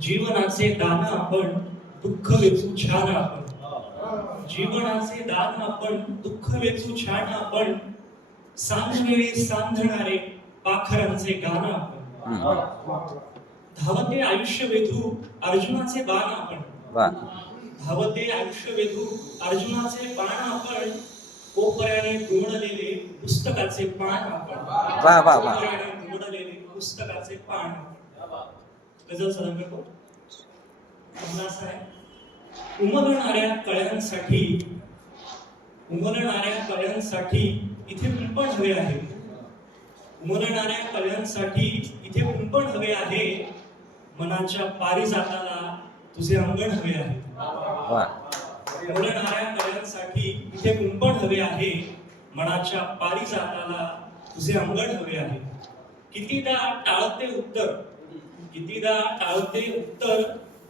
जीवनाचे दान आपण दुःख वेचू छान आपण. जीवनाचे दान आपण दुःख वेचू छान आपण. सांधवेळी सांधणारे पाखरांचे गाण आपण. धावते आयुष्य वेधू अर्जुनाचे बाण आपण. धावते आयुष्य वेधू अर्जुनाचे बाण आपण. कोपऱ्याने दुमडलेले पुस्तकाचे पान आपण. कोपऱ्याने दुमडलेले पुस्तकाचे पान गजल असा आहे. उमलणाऱ्या कळ्यांसाठी उमलणाऱ्या कळ्यांसाठी इथे कुंपण हवे आहे. उमलणाऱ्या कळ्यांसाठी इथे कुंपण हवे आहे. मनाच्या पारिजाताला तुझे अंगण हवे आहे. उमलणाऱ्या कळ्यांसाठी इथे कुंपण हवे आहे. मनाच्या पारिजाताला तुझे अंगण हवे आहे. कितीदा टाळते उत्तर. कितीदा टाळते उत्तर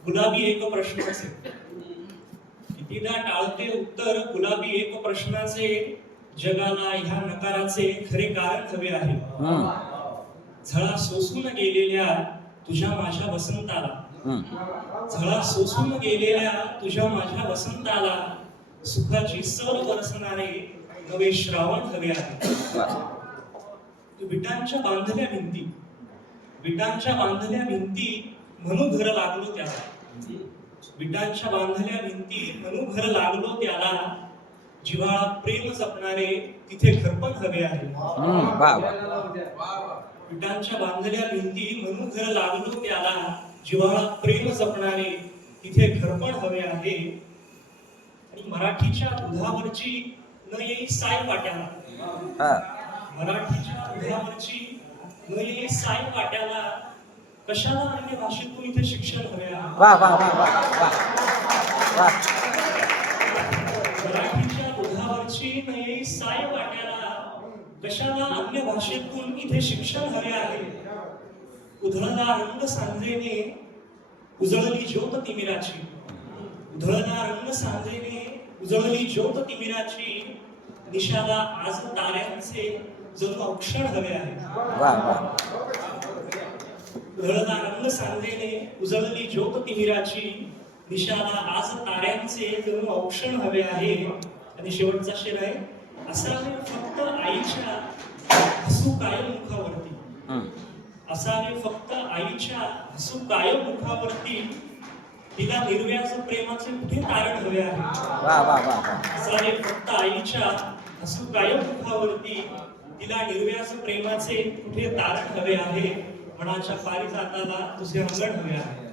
गुलाबी एक प्रश्नाचे. कितीदा टाळते उत्तर गुलाबी एक प्रश्नाचे जगाला ह्या नकाराचे खरे कारण हवे आहे. झळा सोसून गेलेल्या तुझ्या माझ्या वसंताला. झळा सोसून गेलेल्या तुझ्या माझ्या वसंताला सुखाची सर बरसणारे नवे श्रावण हवे आहे. वा. विटांच्या बांधल्या भिंती. विटांच्या बांधल्या भिंती म्हणून घर लागलो त्याला. विटांच्या बांधल्या भिंती म्हणून घर लागलो त्याला. जिव्हाळा प्रेम जपणारे तिथे घरपण हवे आहे. विटांच्या बांधल्या भिंती म्हणून घर लागलो त्याला. जिव्हाळा प्रेम जपणारे तिथे घरपण हवे आहे. आणि मराठीच्या दुधावरची न येई साय वाट्याला. हा. मराठीच्या दुधावरची येई साय वाट्याला कशाला अन्य भाषेतून इथे शिक्षण आहे? वा वा वा वा वा. वा. मराठीच्या दुधावरची न येई साय वाट्याला कशाला अन्य भाषेतून इथे शिक्षण हवे आहे? उधळला रंग सांजेने उजळली ज्योत तिमिराची. उधळला रंग सांजेने उजळली ज्योत तिमिराची. निशाला आज ताऱ्यांचे जणू अक्षर हवे आहे. उधळला रंग सांजेने उजळली ज्योत तिमिराची निशाला आज ताऱ्यांचे जणू औक्षण हवे आहे. आणि शेवटचा शेर आहे असावे फक्त आईच्या हसू कायम मुखावरती. असावे फक्त आईच्या हसू कायम मुखावरती. तिला निर्व्याज प्रेमाचे कुठे तारण हवे आहे? असावे फक्त आईच्या हसू कायम मुखावरती. तिला निर्व्यास प्रेमाचे कुठे तारण हवे आहे? मनाच्या पारिजाताला तुझे अंगण हवे आहे.